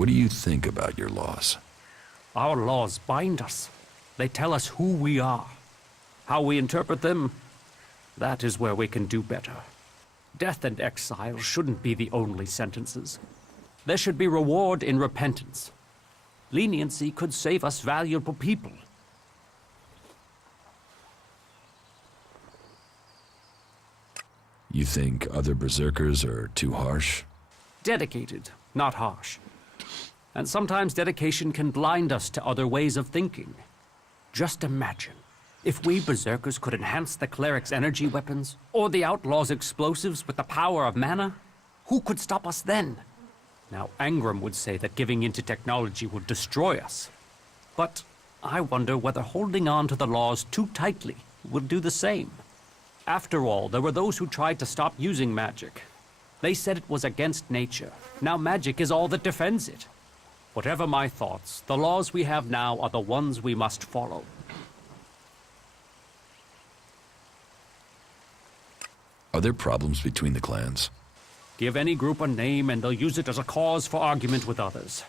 What do you think about your laws? Our laws bind us. They tell us who we are. How we interpret them, that is where we can do better. Death and exile shouldn't be the only sentences. There should be reward in repentance. Leniency could save us valuable people. You think other berserkers are too harsh? Dedicated, not harsh. And sometimes dedication can blind us to other ways of thinking. Just imagine, if we berserkers could enhance the cleric's energy weapons, or the outlaw's explosives with the power of mana, who could stop us then? Now, Angram would say that giving into technology would destroy us. But I wonder whether holding on to the laws too tightly would do the same. After all, there were those who tried to stop using magic. They said it was against nature. Now magic is all that defends it. Whatever my thoughts, the laws we have now are the ones we must follow. Are there problems between the clans? Give any group a name and they'll use it as a cause for argument with others.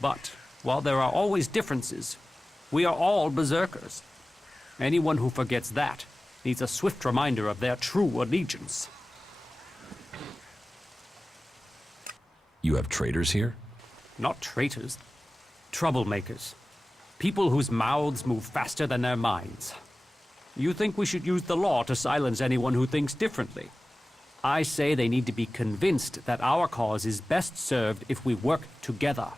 But, while there are always differences, we are all berserkers. Anyone who forgets that needs a swift reminder of their true allegiance. You have traitors here? Not traitors, troublemakers. People whose mouths move faster than their minds. You think we should use the law to silence anyone who thinks differently? I say they need to be convinced that our cause is best served if we work together.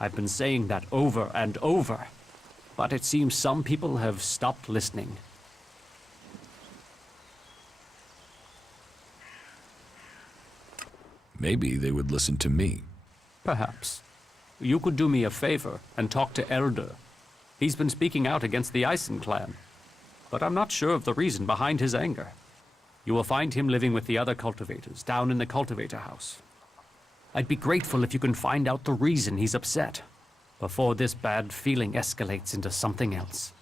I've been saying that over and over, but it seems some people have stopped listening. Maybe they would listen to me. Perhaps. You could do me a favor and talk to Elder. He's been speaking out against the Eisen clan, but I'm not sure of the reason behind his anger. You will find him living with the other cultivators down in the cultivator house. I'd be grateful if you can find out the reason he's upset, before this bad feeling escalates into something else.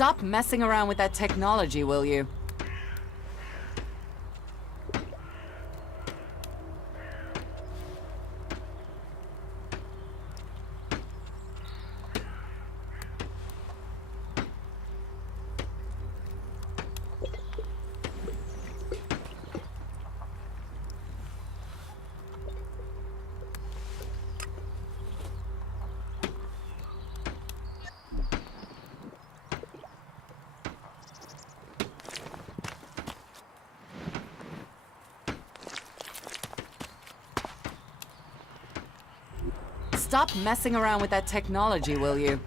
Stop messing around with that technology, will you? Stop messing around with that technology, will you?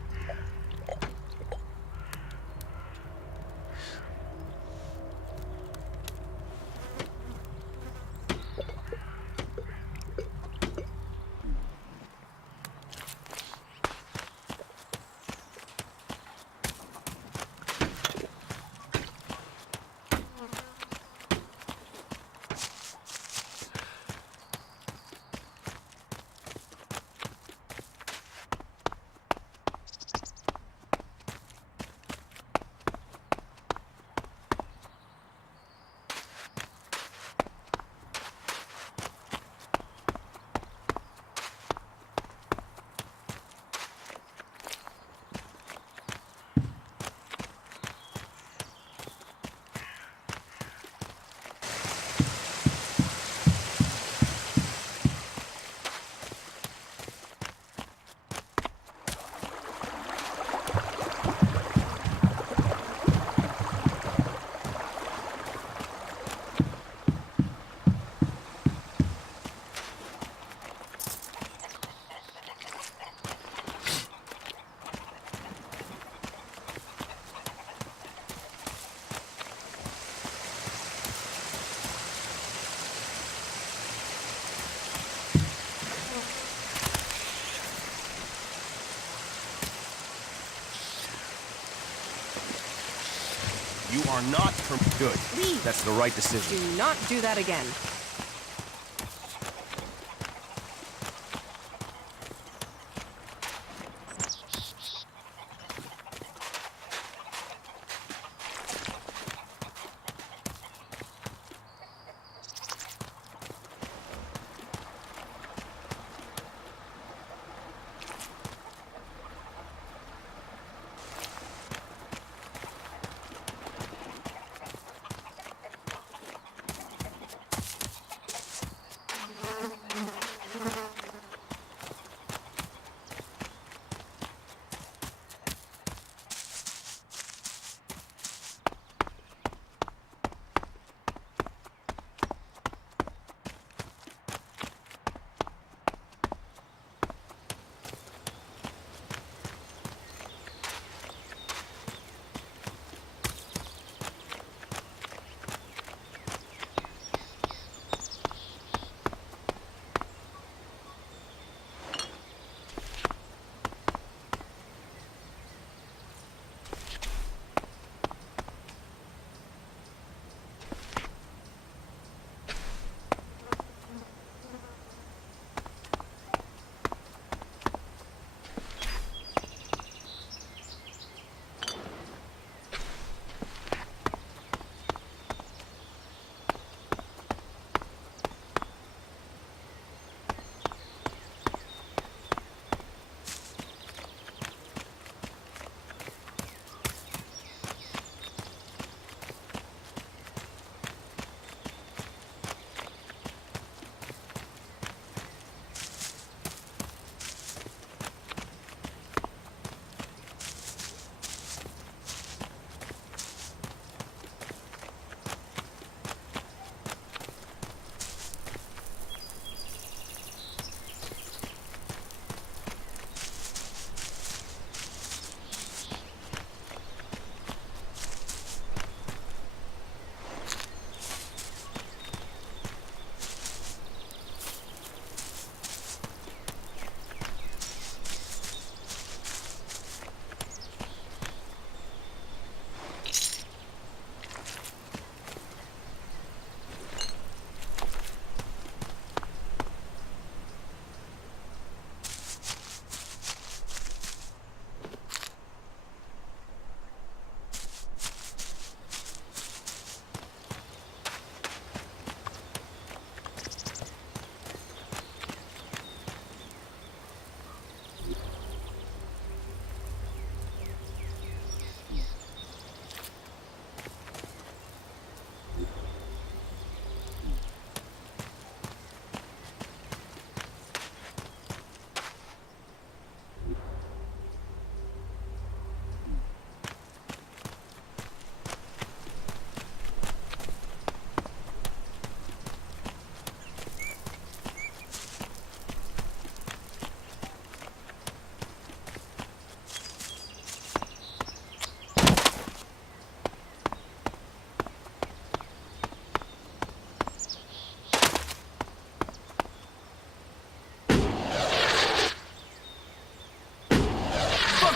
You are not good. Leave. That's the right decision. Do not do that again.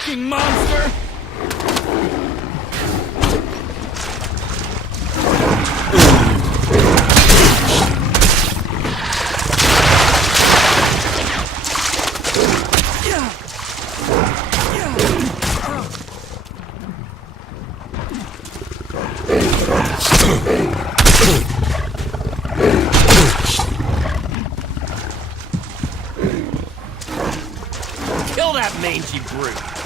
fucking monster! Kill that mangy brute!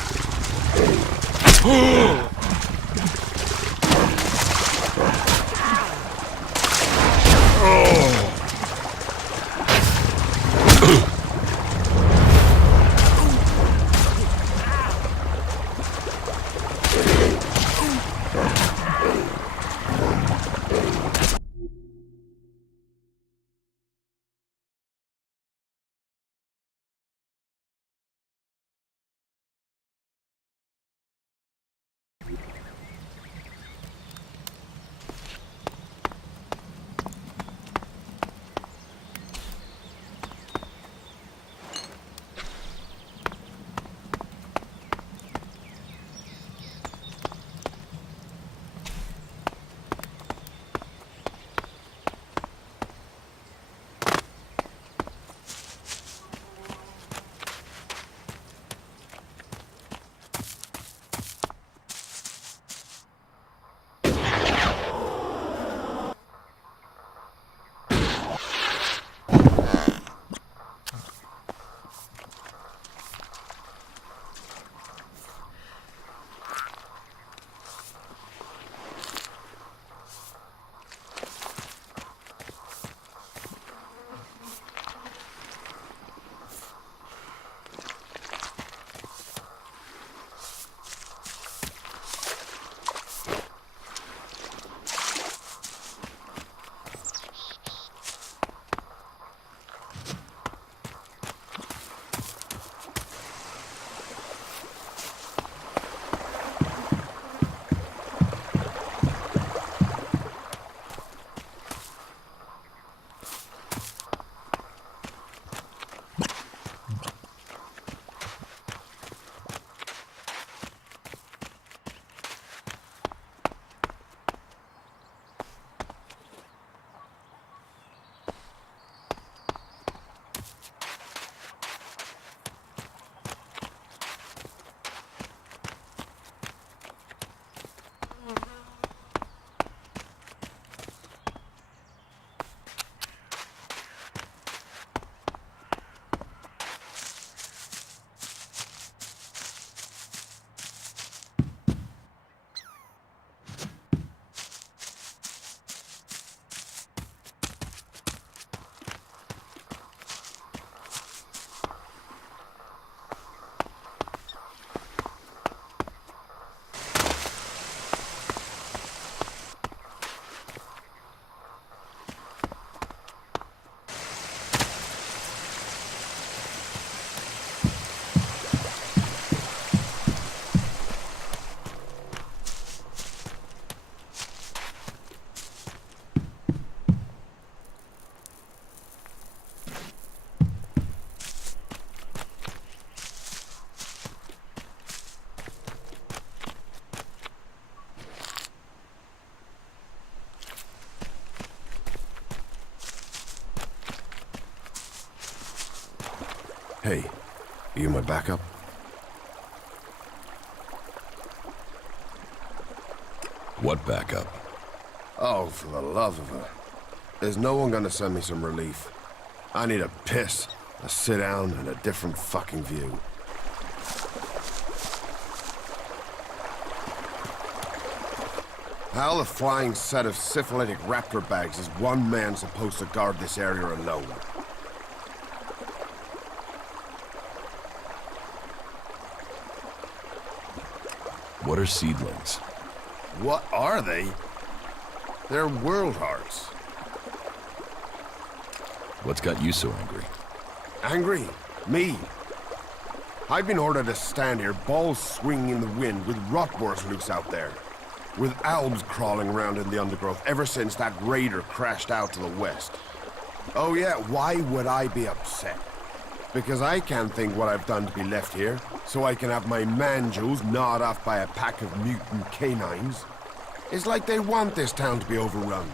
Hey, are you my backup? What backup? Oh, for the love of her. Is no one gonna send me some relief? I need a piss, a sit down, and a different fucking view. How the flying set of syphilitic raptor bags is one man supposed to guard this area alone? What are seedlings? What are they? They're world hearts. What's got you so angry? Angry? Me? I've been ordered to stand here, balls swinging in the wind, with rotboars loose out there. With albs crawling around in the undergrowth ever since that raider crashed out to the west. Oh yeah, why would I be upset? Because I can't think what I've done to be left here, so I can have my man-jewels gnawed off by a pack of mutant canines. It's like they want this town to be overrun.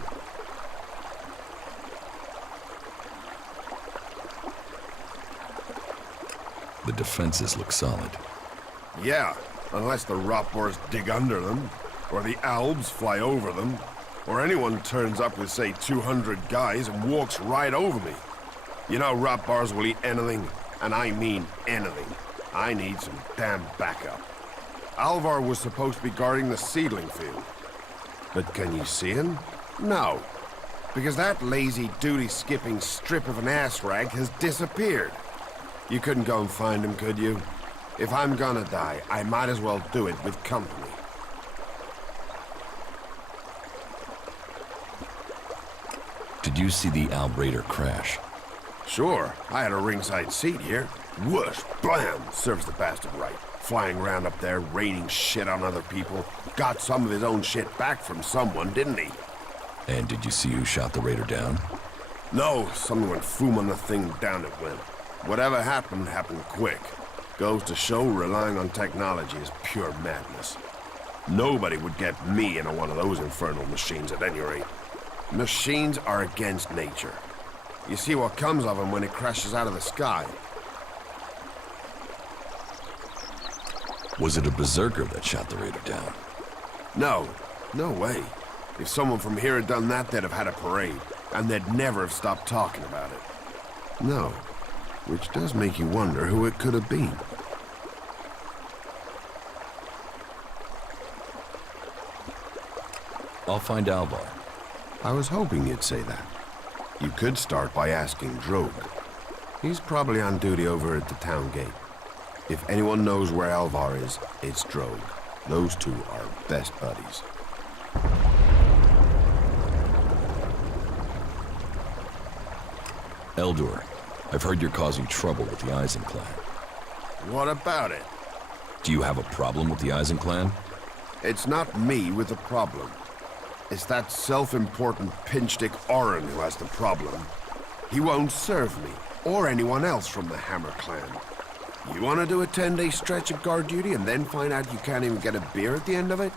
The defenses look solid. Yeah, unless the rotboars dig under them, or the Albs fly over them, or anyone turns up with, say, 200 guys and walks right over me. You know rotboars will eat anything, and I mean anything. I need some damn backup. Alvar was supposed to be guarding the seedling field. But can you see him? No. Because that lazy duty-skipping strip of an ass rag has disappeared. You couldn't go and find him, could you? If I'm gonna die, I might as well do it with company. Did you see the Albraider crash? Sure, I had a ringside seat here. Whoosh, blam, serves the bastard right. Flying around up there, raining shit on other people. Got some of his own shit back from someone, didn't he? And did you see who shot the raider down? No, someone went foom on the thing, down it went. Whatever happened, happened quick. Goes to show relying on technology is pure madness. Nobody would get me into one of those infernal machines at any rate. Machines are against nature. You see what comes of them when it crashes out of the sky. Was it a berserker that shot the raider down? No, no way. If someone from here had done that, they'd have had a parade, and they'd never have stopped talking about it. No, which does make you wonder who it could have been. I'll find Alvar. I was hoping you'd say that. You could start by asking Drogue. He's probably on duty over at the town gate. If anyone knows where Alvar is, it's Drogue. Those two are best buddies. Eldur, I've heard you're causing trouble with the Eisen clan. What about it? Do you have a problem with the Eisen clan? It's not me with the problem. It's that self-important pinchstick Orin who has the problem. He won't serve me, or anyone else from the Hammer clan. You want to do a 10-day stretch of guard duty and then find out you can't even get a beer at the end of it?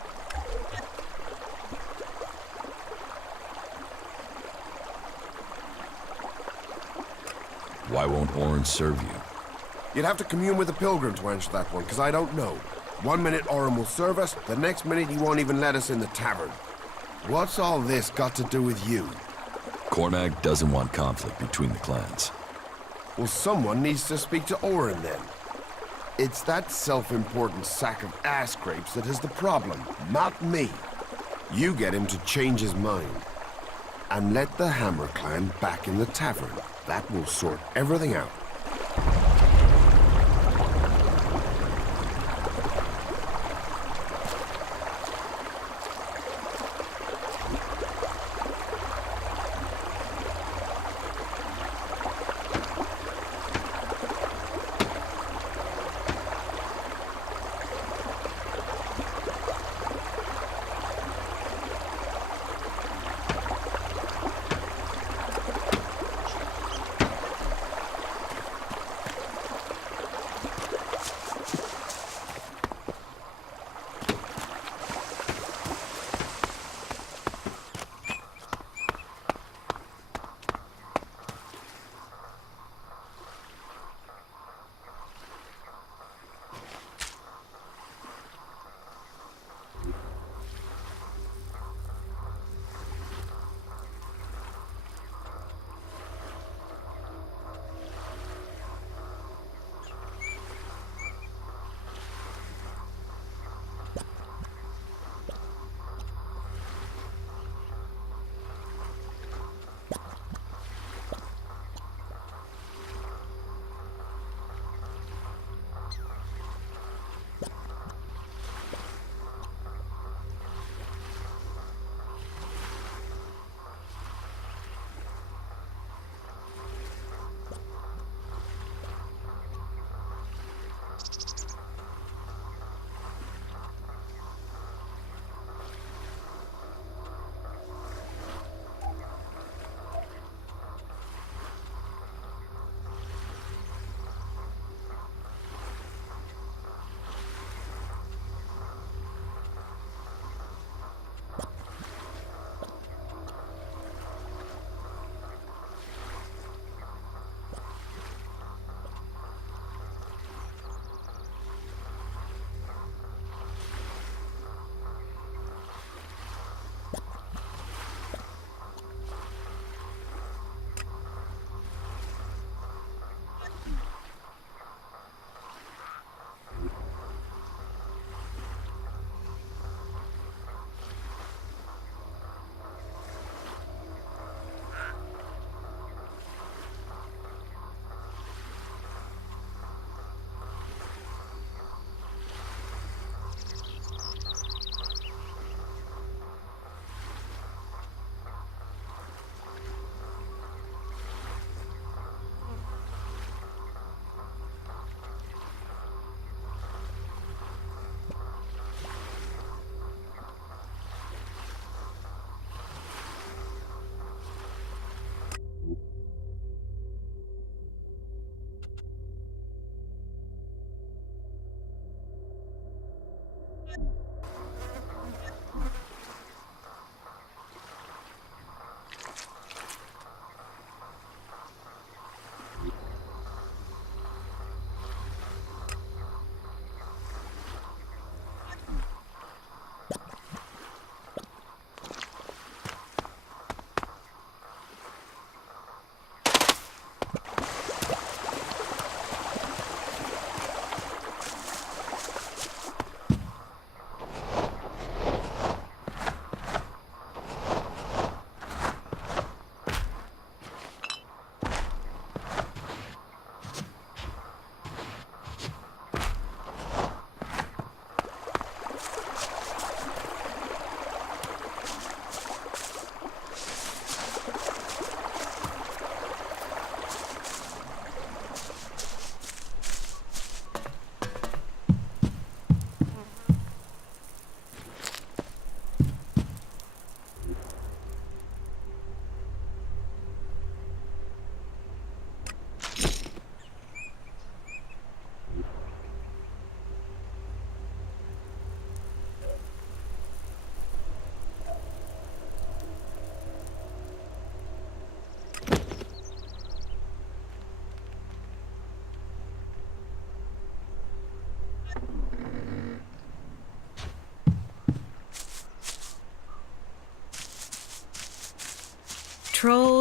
Why won't Orin serve you? You'd have to commune with the Pilgrim to answer that one, because I don't know. 1 minute Orin will serve us, the next minute he won't even let us in the tavern. What's all this got to do with you? Cormac doesn't want conflict between the clans. Well, someone needs to speak to Orin then. It's that self-important sack of ass grapes that is the problem, not me. You get him to change his mind. And let the Hammer clan back in the tavern. That will sort everything out.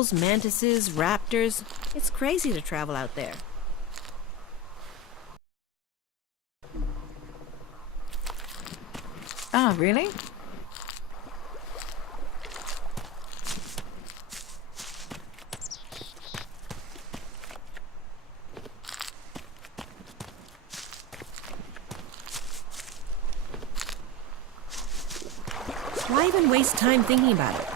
eagles, mantises, raptors. It's crazy to travel out there. Ah, really? Why even waste time thinking about it?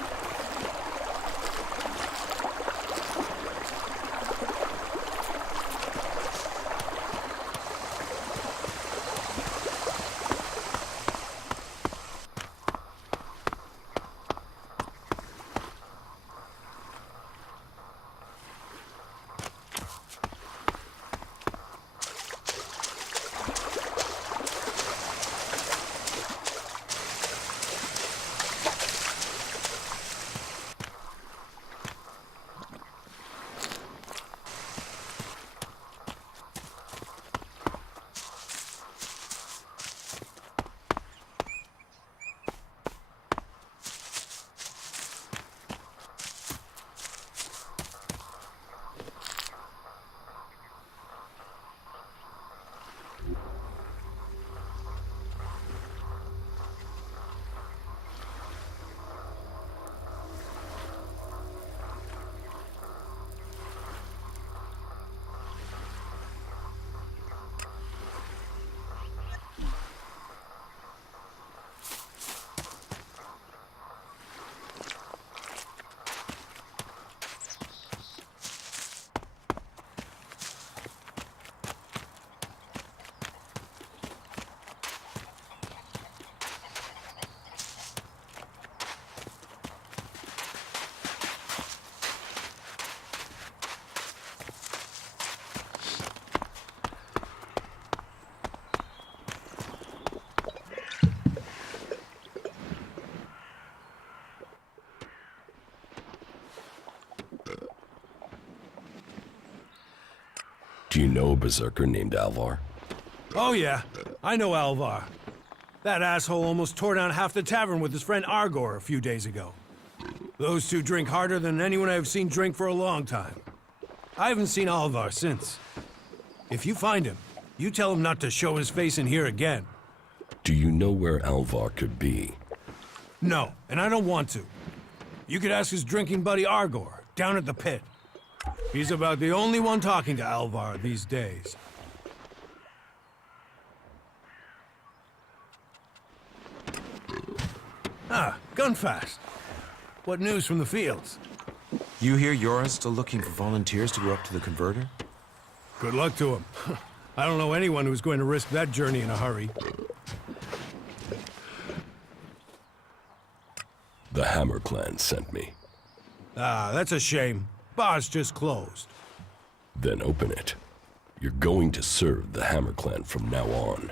Do you know a berserker named Alvar? Oh yeah, I know Alvar. That asshole almost tore down half the tavern with his friend Argor a few days ago. Those two drink harder than anyone I've seen drink for a long time. I haven't seen Alvar since. If you find him, you tell him not to show his face in here again. Do you know where Alvar could be? No, and I don't want to. You could ask his drinking buddy Argor, down at the pit. He's about the only one talking to Alvar these days. Ah, Gunfast. What news from the fields? You hear Yora's still looking for volunteers to go up to the converter? Good luck to him. I don't know anyone who's going to risk that journey in a hurry. The Hammer Clan sent me. Ah, that's a shame. Bar's just closed. Then open it. You're going to serve the Hammer Clan from now on.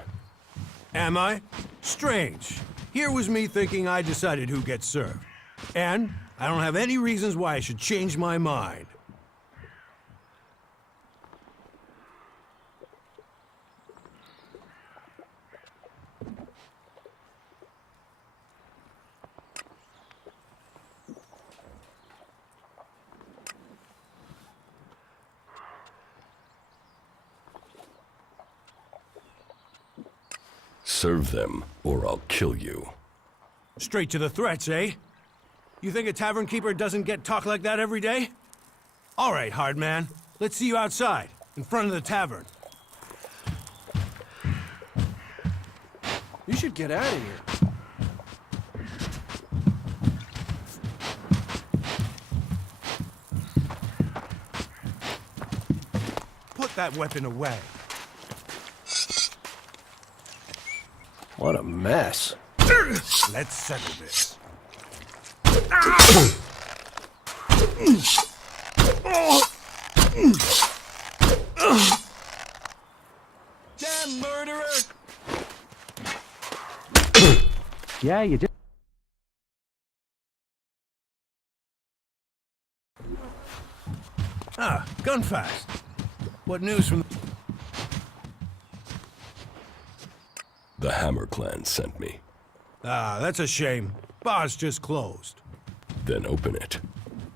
Am I? Strange. Here was me thinking I decided who gets served. And I don't have any reasons why I should change my mind. Serve them, or I'll kill you. Straight to the threats, eh? You think a tavern keeper doesn't get talk like that every day? All right, hard man. Let's see you outside, in front of the tavern. You should get out of here. Put that weapon away. What a mess. Let's settle this. Damn murderer! Yeah, you did. Ah, Gunfast. What news from... The Hammer Clan sent me. Ah, that's a shame. Bar's just closed. Then open it.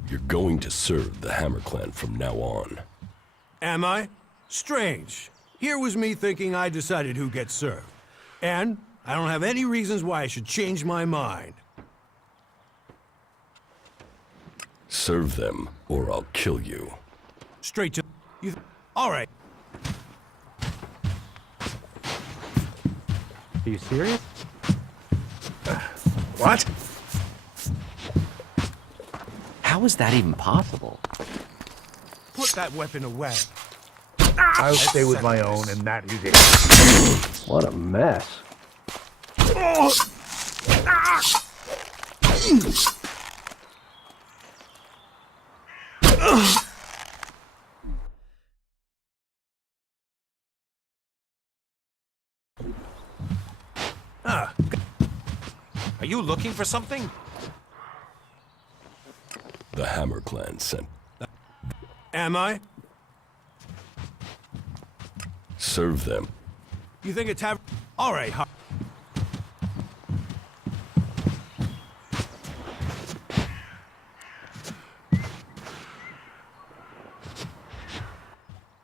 You're going to serve the Hammer Clan from now on. Am I? Strange. Here was me thinking I decided who gets served. And I don't have any reasons why I should change my mind. Serve them, or I'll kill you. Straight to... you. All right. Are you serious? What? How is that even possible? Put that weapon away. I'll stay with my own, and that is it. What a mess. Are you looking for something? The Hammer Clan sent. Am I? Serve them. You think a tavern... All right,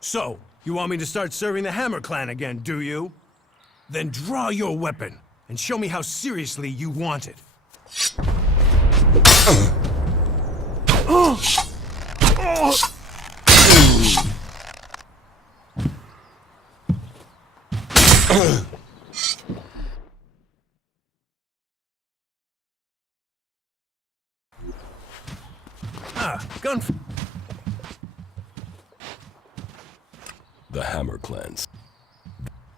So, you want me to start serving the Hammer Clan again, do you? Then draw your weapon, and show me how seriously you want it. Gun... The Hammer Clans.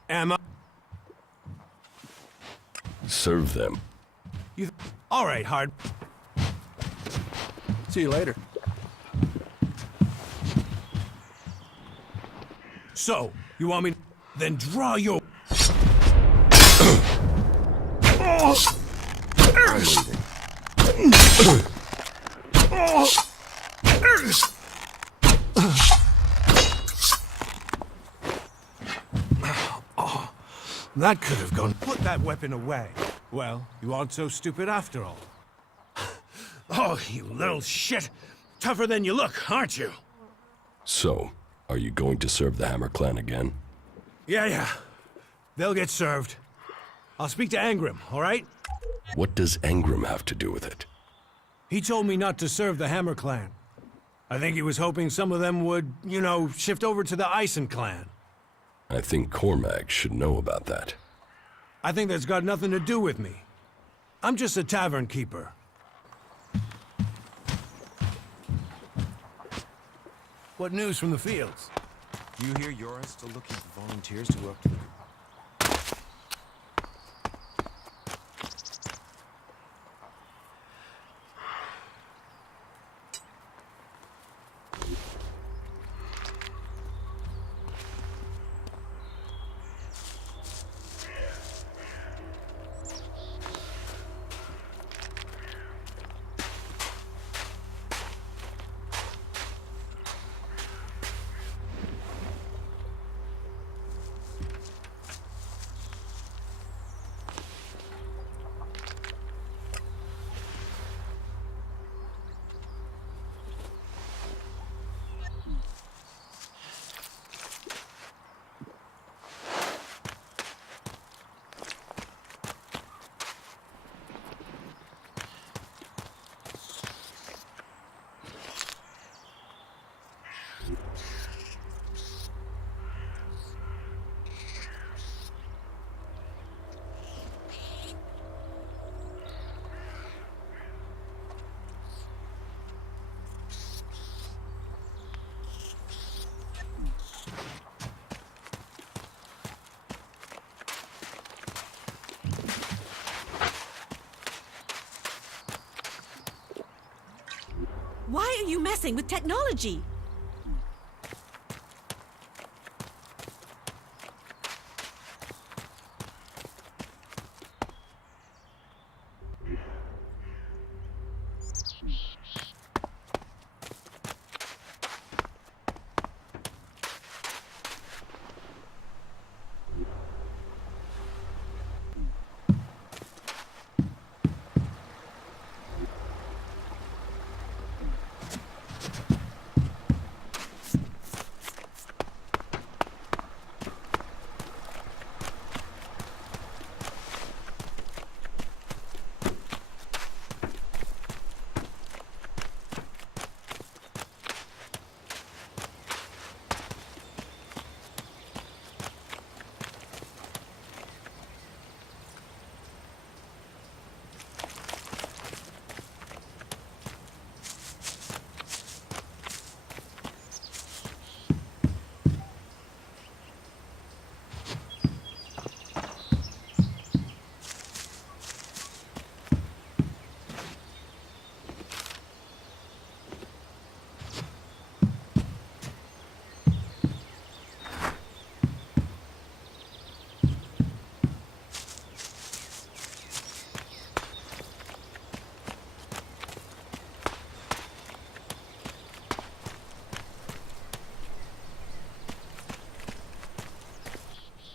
Am I? Serve them. You... All right, hard... See you later. So, you want me... Then draw your... I'm leaving. That could have gone... Put that weapon away. Well, you aren't so stupid after all. Oh, you little shit! Tougher than you look, aren't you? So, are you going to serve the Hammer Clan again? Yeah. They'll get served. I'll speak to Angram, all right? What does Angram have to do with it? He told me not to serve the Hammer Clan. I think he was hoping some of them would, you know, shift over to the Ison Clan. I think Cormac should know about that. I think that's got nothing to do with me. I'm just a tavern keeper. What news from the fields? You hear you're still looking for volunteers to go up to the... Why are you messing with technology?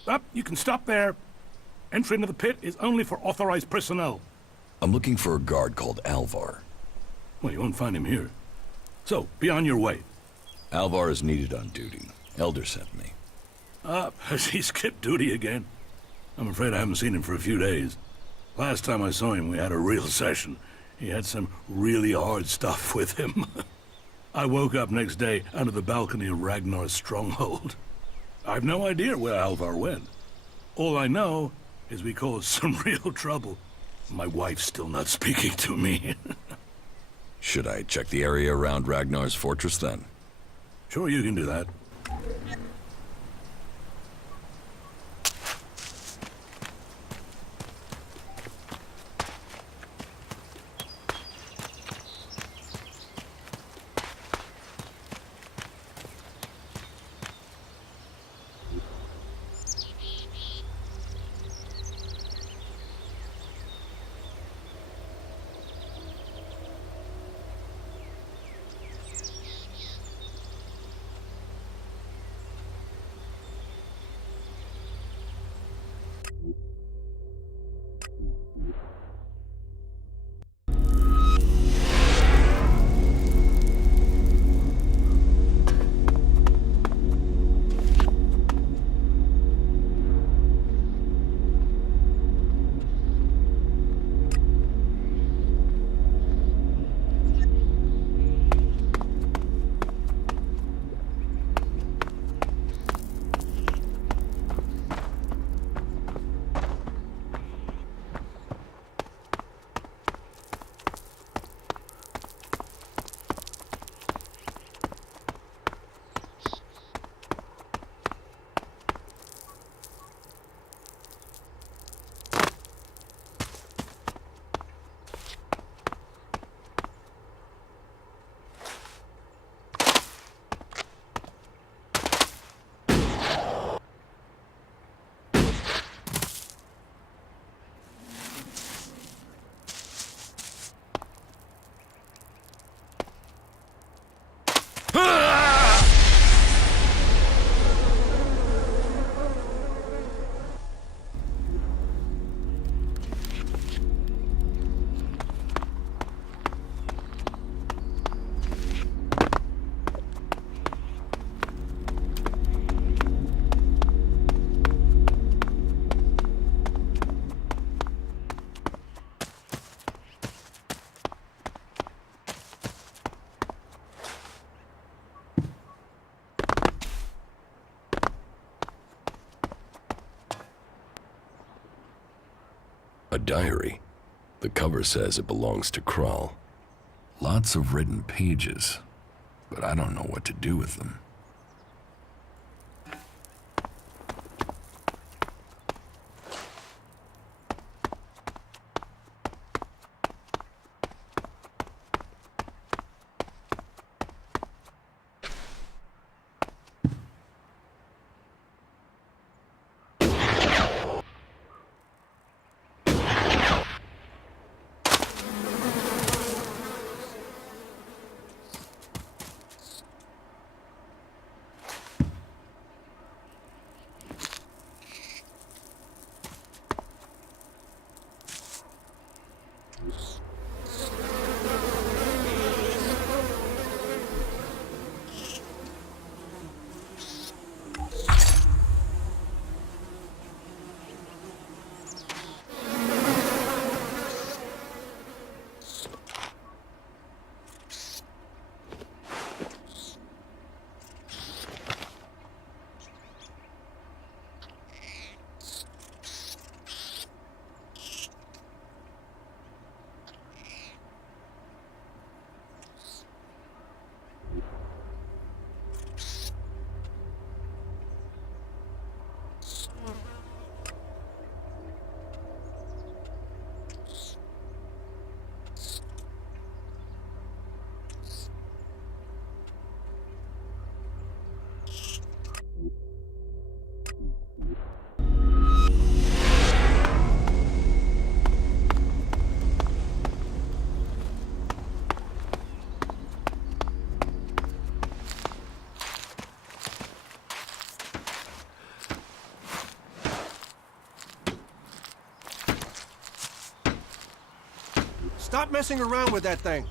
Up, you can stop there. Entry into the pit is only for authorized personnel. I'm looking for a guard called Alvar. Well, you won't find him here. So, be on your way. Alvar is needed on duty. Elder sent me. Has he skipped duty again? I'm afraid I haven't seen him for a few days. Last time I saw him, we had a real session. He had some really hard stuff with him. I woke up next day under the balcony of Ragnar's stronghold. I've no idea where Alvar went. All I know is we caused some real trouble. My wife's still not speaking to me. Should I check the area around Ragnar's fortress then? Sure, you can do that. A diary. The cover says it belongs to Krull. Lots of written pages, but I don't know what to do with them. Stop messing around with that thing.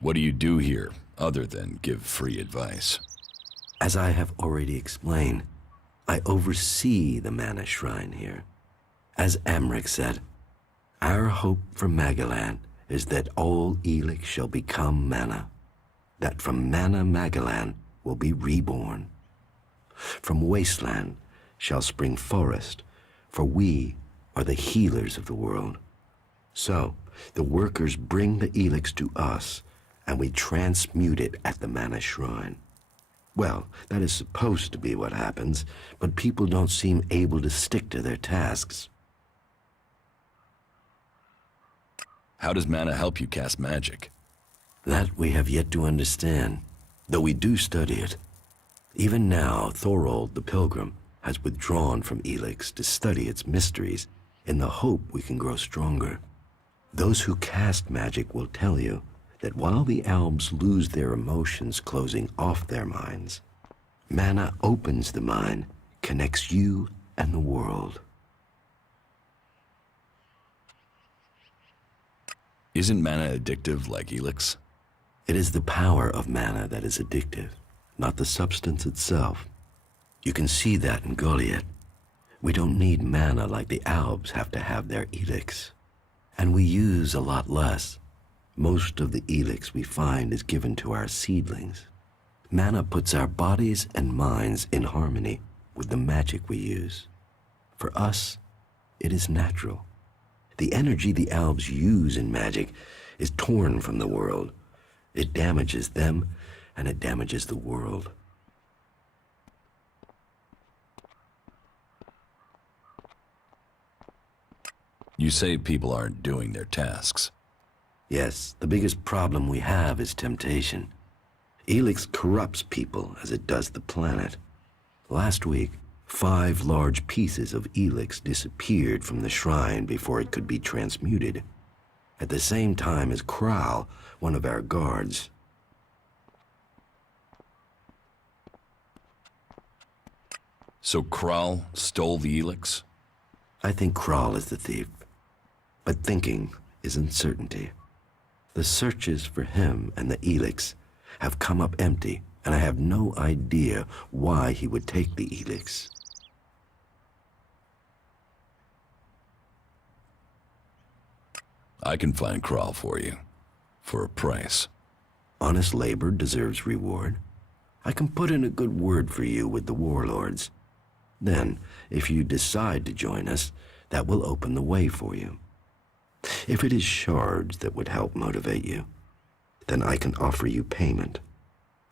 What do you do here, other than give free advice? As I have already explained, I oversee the Mana Shrine here. As Amric said, our hope for Magalan is that all Elex shall become Mana, that from Mana Magalan will be reborn. From Wasteland shall spring forest, for we are the healers of the world. So, the workers bring the Elex to us, and we transmute it at the Mana Shrine. Well, that is supposed to be what happens, but people don't seem able to stick to their tasks. How does mana help you cast magic? That we have yet to understand, though we do study it. Even now, Thorold the Pilgrim has withdrawn from Elex to study its mysteries in the hope we can grow stronger. Those who cast magic will tell you that while the elves lose their emotions closing off their minds, mana opens the mind, connects you and the world. Isn't mana addictive like Elex? It is the power of mana that is addictive, not the substance itself. You can see that in Goliath. We don't need mana like the elves have to have their Elex. And we use a lot less. Most of the Elex we find is given to our seedlings. Mana puts our bodies and minds in harmony with the magic we use. For us, it is natural. The energy the elves use in magic is torn from the world. It damages them, and it damages the world. You say people aren't doing their tasks. Yes, the biggest problem we have is temptation. Elex corrupts people as it does the planet. Last week, 5 large pieces of Elex disappeared from the shrine before it could be transmuted. At the same time as Kral, one of our guards. So Kral stole the Elex? I think Kral is the thief. But thinking is uncertainty. The searches for him and the Elex have come up empty, and I have no idea why he would take the Elex. I can find Kral for you, for a price. Honest labor deserves reward. I can put in a good word for you with the warlords. Then, if you decide to join us, that will open the way for you. If it is shards that would help motivate you, then I can offer you payment.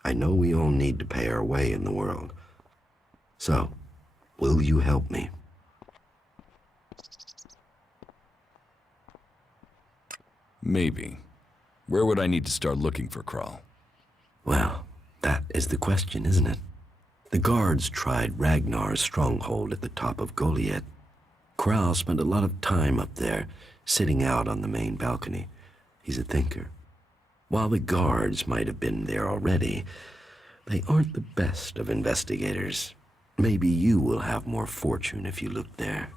I know we all need to pay our way in the world. So, will you help me? Maybe. Where would I need to start looking for Kral? Well, that is the question, isn't it? The guards tried Ragnar's stronghold at the top of Goliath. Kral spent a lot of time up there, sitting out on the main balcony. He's a thinker. While the guards might have been there already, they aren't the best of investigators. Maybe you will have more fortune if you look there.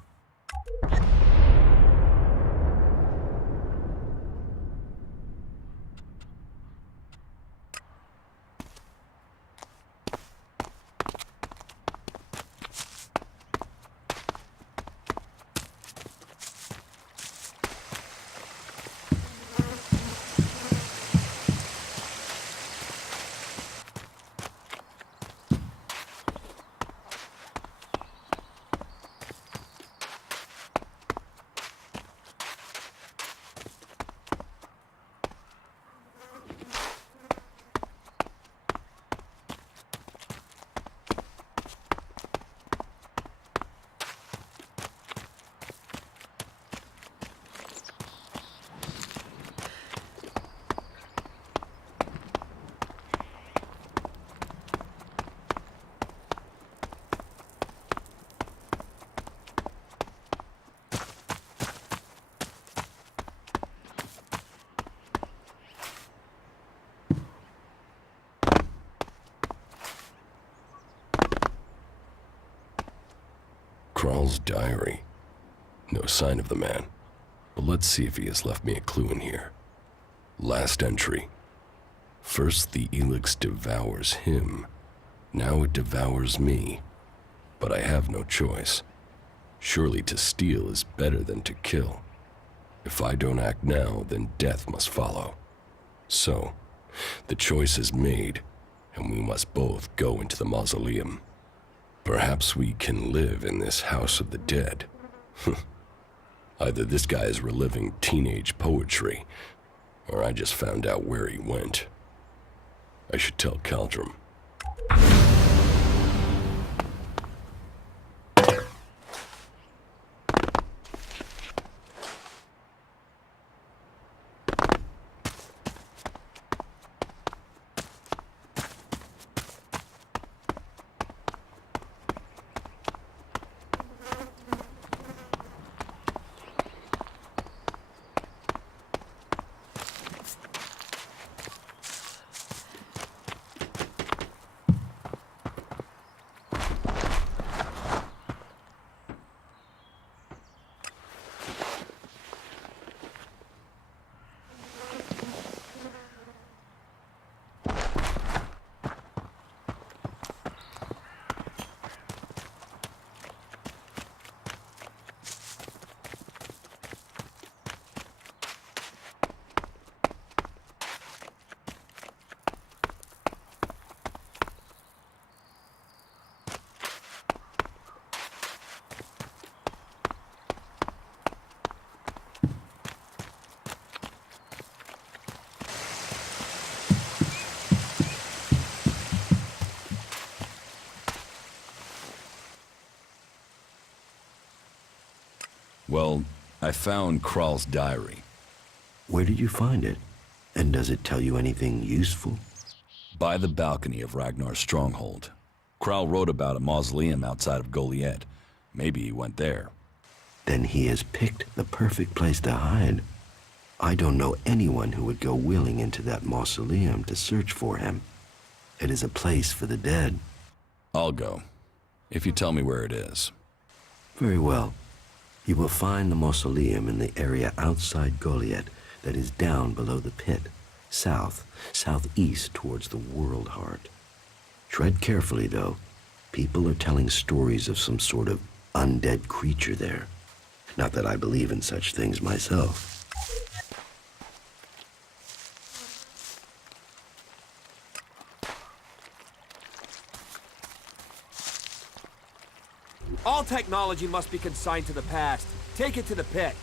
Kral's diary. No sign of the man, but let's see if he has left me a clue in here. Last entry. First the Elex devours him. Now it devours me. But I have no choice. Surely to steal is better than to kill. If I don't act now, then death must follow. So, the choice is made, and we must both go into the mausoleum. Perhaps we can live in this house of the dead. Either this guy is reliving teenage poetry, or I just found out where he went. I should tell Caldrum. Well, I found Kral's diary. Where did you find it? And does it tell you anything useful? By the balcony of Ragnar's stronghold. Kral wrote about a mausoleum outside of Goliad. Maybe he went there. Then he has picked the perfect place to hide. I don't know anyone who would go willing into that mausoleum to search for him. It is a place for the dead. I'll go, if you tell me where it is. Very well. You will find the mausoleum in the area outside Goliad that is down below the pit, southeast towards the World Heart. Tread carefully, though. People are telling stories of some sort of undead creature there. Not that I believe in such things myself. All technology must be consigned to the past. Take it to the pit.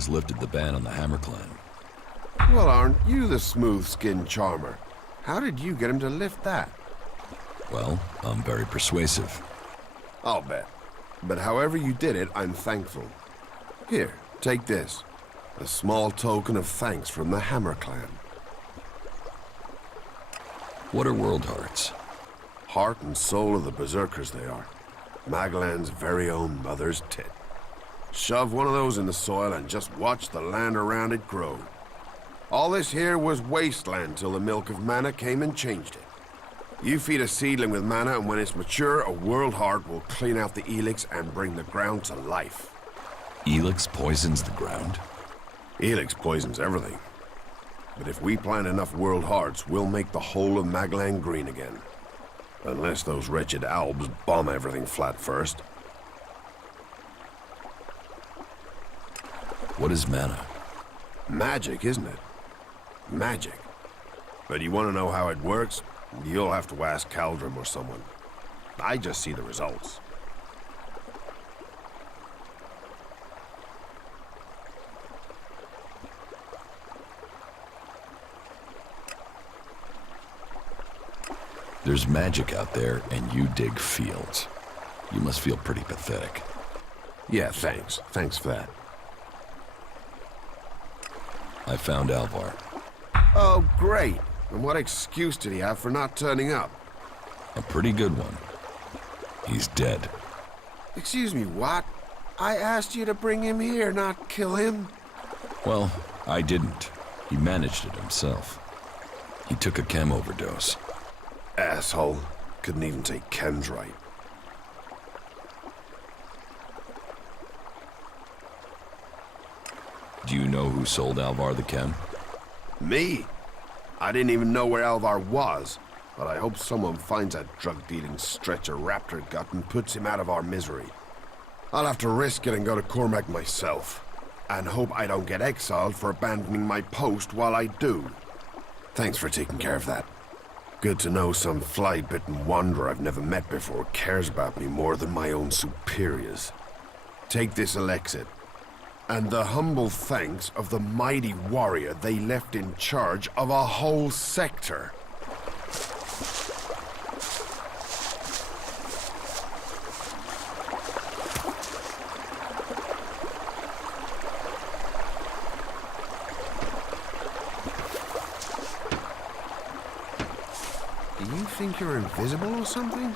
has lifted the ban on the Hammer Clan. Well, aren't you the smooth-skinned charmer? How did you get him to lift that? Well, I'm very persuasive. I'll bet. But however you did it, I'm thankful. Here, take this. A small token of thanks from the Hammer Clan. What are World Hearts? Heart and soul of the Berserkers they are. Magellan's very own mother's tit. Shove one of those in the soil and just watch the land around it grow. All this here was wasteland till the milk of mana came and changed it. You feed a seedling with mana, and when it's mature, a World Heart will clean out the Elex and bring the ground to life. Elex poisons the ground? Elex poisons everything. But if we plant enough World Hearts, we'll make the whole of Magellan green again. Unless those wretched Albs bomb everything flat first. What is mana? Magic, isn't it? Magic. But you want to know how it works? You'll have to ask Caldrum or someone. I just see the results. There's magic out there, and you dig fields. You must feel pretty pathetic. Yeah, thanks. Thanks for that. I found Alvar. Oh, great. And what excuse did he have for not turning up? A pretty good one. He's dead. Excuse me, what? I asked you to bring him here, not kill him. Well, I didn't. He managed it himself. He took a chem overdose. Asshole. Couldn't even take chems right. Do you know who sold Alvar the chem? Me? I didn't even know where Alvar was, but I hope someone finds that drug-dealing stretcher raptor gut and puts him out of our misery. I'll have to risk it and go to Cormac myself, and hope I don't get exiled for abandoning my post while I do. Thanks for taking care of that. Good to know some fly-bitten wanderer I've never met before cares about me more than my own superiors. Take this Elexit, and the humble thanks of the mighty warrior they left in charge of a whole sector. Do you think you're invisible or something?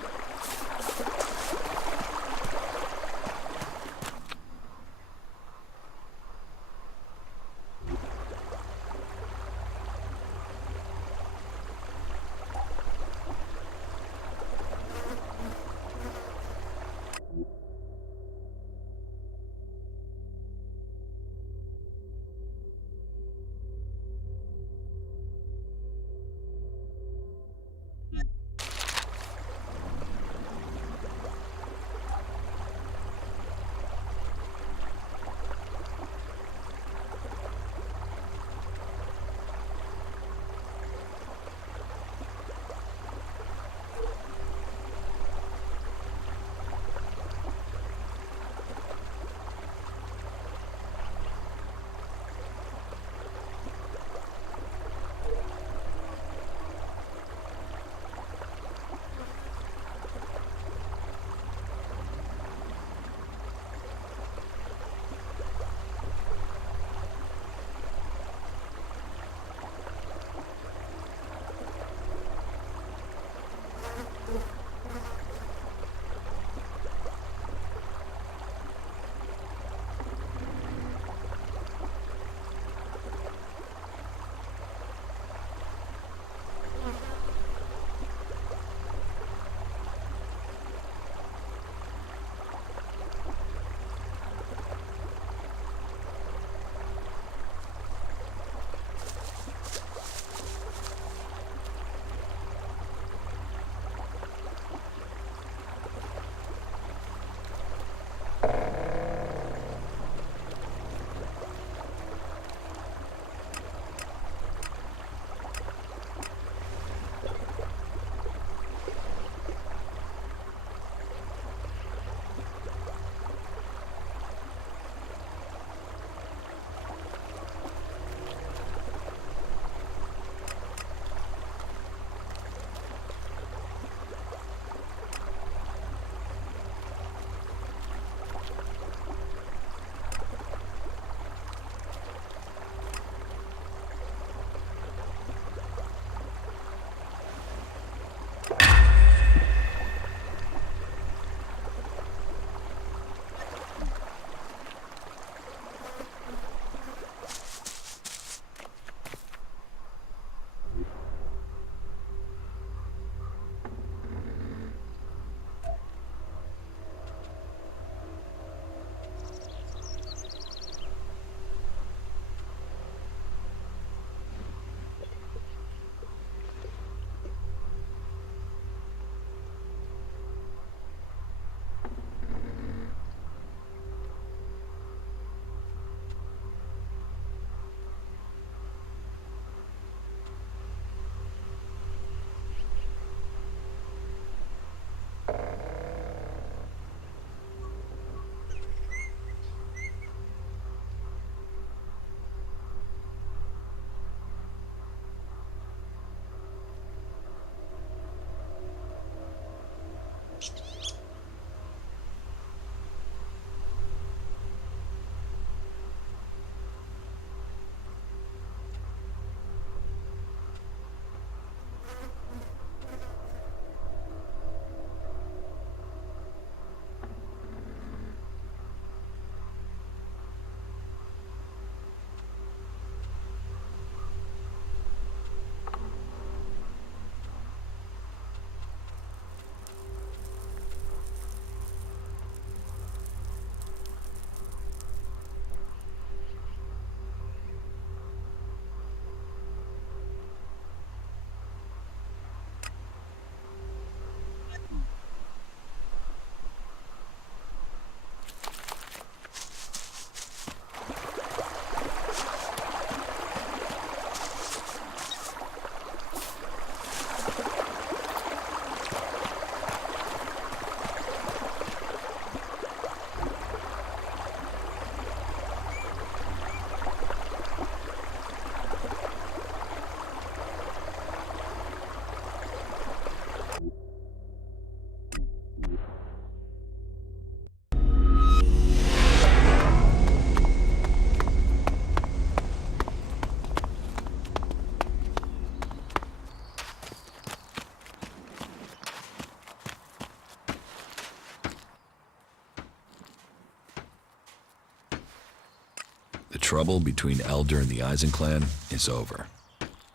trouble between Elder and the Eisen clan is over.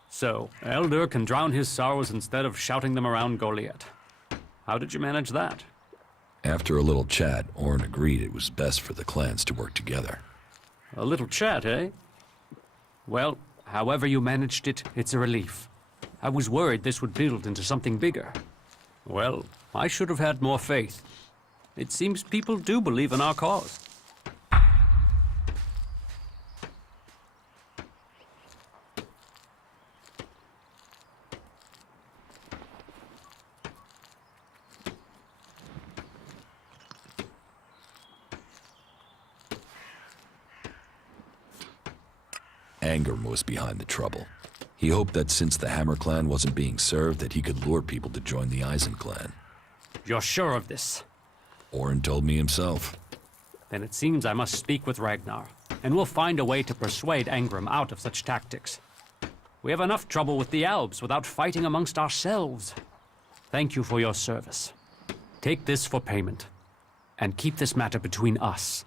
So, Elder can drown his sorrows instead of shouting them around Goliath. How did you manage that? After a little chat, Orin agreed it was best for the clans to work together. A little chat, eh? Well, however you managed it, it's a relief. I was worried this would build into something bigger. Well, I should have had more faith. It seems people do believe in our cause. Angram was behind the trouble. He hoped that since the Hammer clan wasn't being served, that he could lure people to join the Eisen clan. You're sure of this? Orin told me himself. Then it seems I must speak with Ragnar, and we'll find a way to persuade Angram out of such tactics. We have enough trouble with the Alps without fighting amongst ourselves. Thank you for your service. Take this for payment, and keep this matter between us.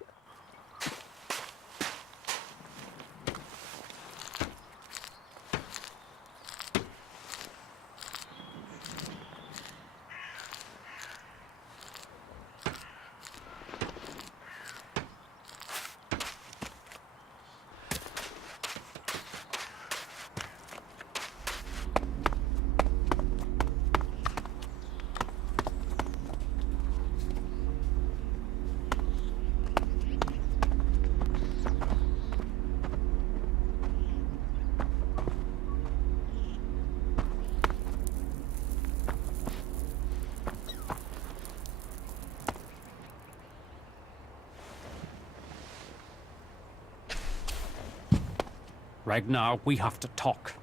Ragnar, we have to talk.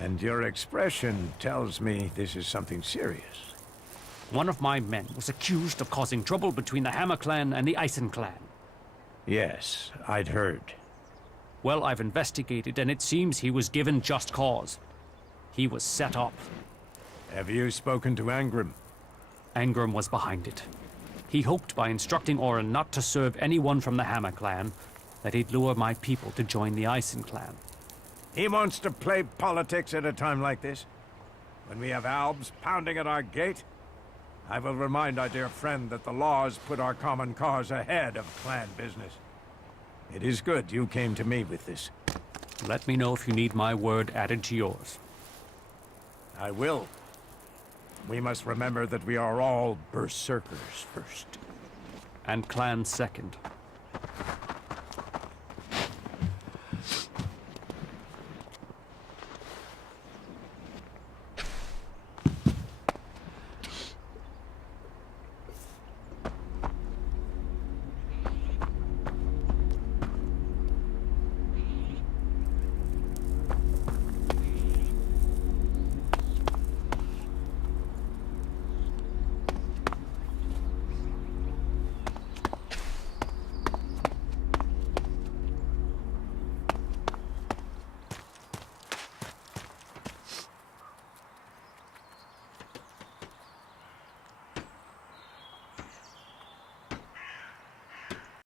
And your expression tells me this is something serious. One of my men was accused of causing trouble between the Hammer clan and the Eisen clan. Yes, I'd heard. Well, I've investigated, and it seems he was given just cause. He was set up. Have you spoken to Angram? Angram was behind it. He hoped by instructing Orin not to serve anyone from the Hammer clan, that he'd lure my people to join the Eisen clan. He wants to play politics at a time like this? When we have Albs pounding at our gate? I will remind our dear friend that the laws put our common cause ahead of clan business. It is good you came to me with this. Let me know if you need my word added to yours. I will. We must remember that we are all berserkers first. And clans second.